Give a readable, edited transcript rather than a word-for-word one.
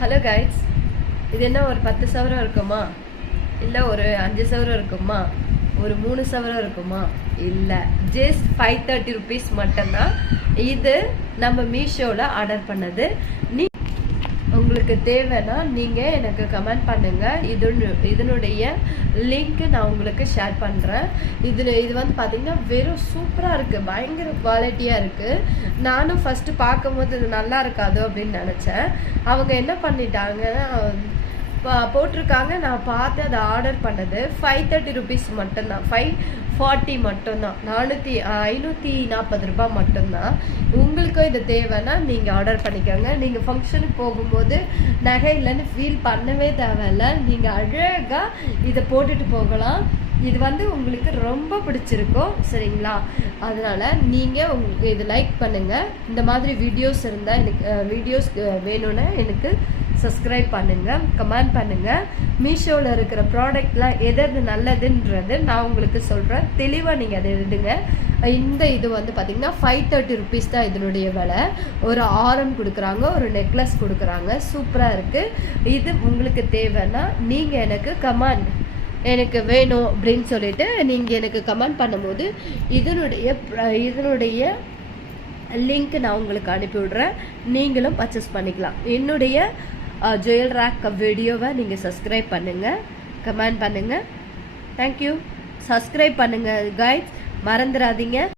Hello guys, இது என்ன ஒரு 10 சவரம் இருக்குமா, இல்லை ஒரு 5 சவரம் இருக்குமா, ஒரு 3 சவரம் இருக்குமா? இல்லை, ஜஸ்ட் 530 rupees மட்டும்தான். இது நம்ம மீஷோவில் ஆர்டர் பண்ணது. உங்களுக்கு தேவைன்னா நீங்கள் எனக்கு கமெண்ட் பண்ணுங்கள். இதனுடைய லிங்க் நான் உங்களுக்கு ஷேர் பண்ணுறேன். இது வந்து பார்த்தீங்கன்னா வெறும் சூப்பராக இருக்குது, பயங்கர குவாலிட்டியாக இருக்குது. நானும் ஃபஸ்ட்டு பார்க்கும்போது இது நல்லா இருக்காது அப்படின்னு நினச்சேன். அவங்க என்ன பண்ணிட்டாங்கன்னா போட்டிருக்காங்க, நான் பார்த்து அதை ஆர்டர் பண்ணது 530 rupees மட்டும்தான், 540 மட்டும்தான், 540 ரூபாய் மட்டும்தான். உங்களுக்கும் இது தேவைன்னா நீங்கள் ஆர்டர் பண்ணிக்கோங்க. நீங்கள் ஃபங்க்ஷனுக்கு போகும்போது நகை இல்லைன்னு ஃபீல் பண்ணவே தேவையில்லை, நீங்கள் அழகாக இதை போட்டுட்டு போகலாம். இது வந்து உங்களுக்கு ரொம்ப பிடிச்சிருக்கும், சரிங்களா? அதனால் நீங்கள் உங்களுக்கு இது லைக் பண்ணுங்கள். இந்த மாதிரி வீடியோஸ் இருந்தால் எனக்கு வீடியோஸ் வேணும்னா எனக்கு சப்ஸ்கிரைப் பண்ணுங்கள், கமெண்ட் பண்ணுங்கள். மீஷோவில் இருக்கிற ப்ராடக்ட்லாம் எது நல்லதுன்றது நான் உங்களுக்கு சொல்கிறேன். தெளிவாக நீங்கள் அதை எடுங்க. இது வந்து பார்த்திங்கன்னா 530 rupees தான் இதனுடைய விலை. ஒரு ஆரம் கொடுக்குறாங்க, ஒரு நெக்லஸ் கொடுக்குறாங்க, சூப்பராக இருக்குது. இது உங்களுக்கு தேவைன்னா நீங்கள் எனக்கு எனக்கு வேணும் அப்படின்னு சொல்லிட்டு நீங்கள் எனக்கு கமெண்ட் பண்ணும்போது இதனுடைய லிங்க் நான் உங்களுக்கு அனுப்பிவிடுறேன். நீங்களும் பர்ச்சேஸ் பண்ணிக்கலாம். என்னுடைய ஜுவல் ரேக் வீடியோவை நீங்கள் சப்ஸ்கிரைப் பண்ணுங்கள், கமெண்ட் பண்ணுங்கள். தேங்க்யூ. சப்ஸ்கிரைப் பண்ணுங்கள் கைஸ், மறந்துடாதீங்க.